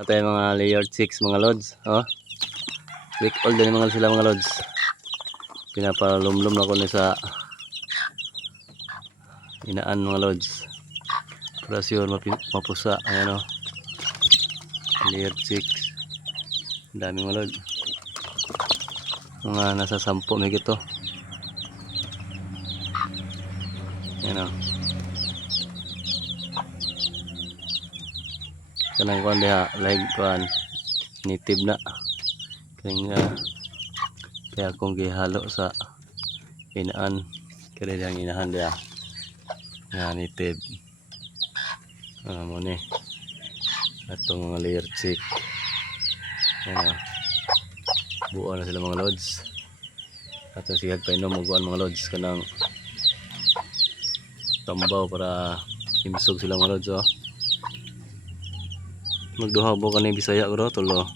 Natin mga layer chicks mga lods. Oh. Week old din mga sila mga lods. Pinapalumlum na ko ni sa inaan mga lods. Para sure mapusa. Ayan o. Layer chicks. Dami mga lods. Mga nasa 10 may gito. Ayan o. Kanang kuan diha like kuan native na kaya akong gihalo sa inaan kaya diyang inahan diha nga native mo ni atong mga layer chick. Ayan, buo na sila mga lods atong sigag painom uguan mga lods kanang tambaw para imsog sila mga lods. Oh, magduha po kanang Bisaya ko tulo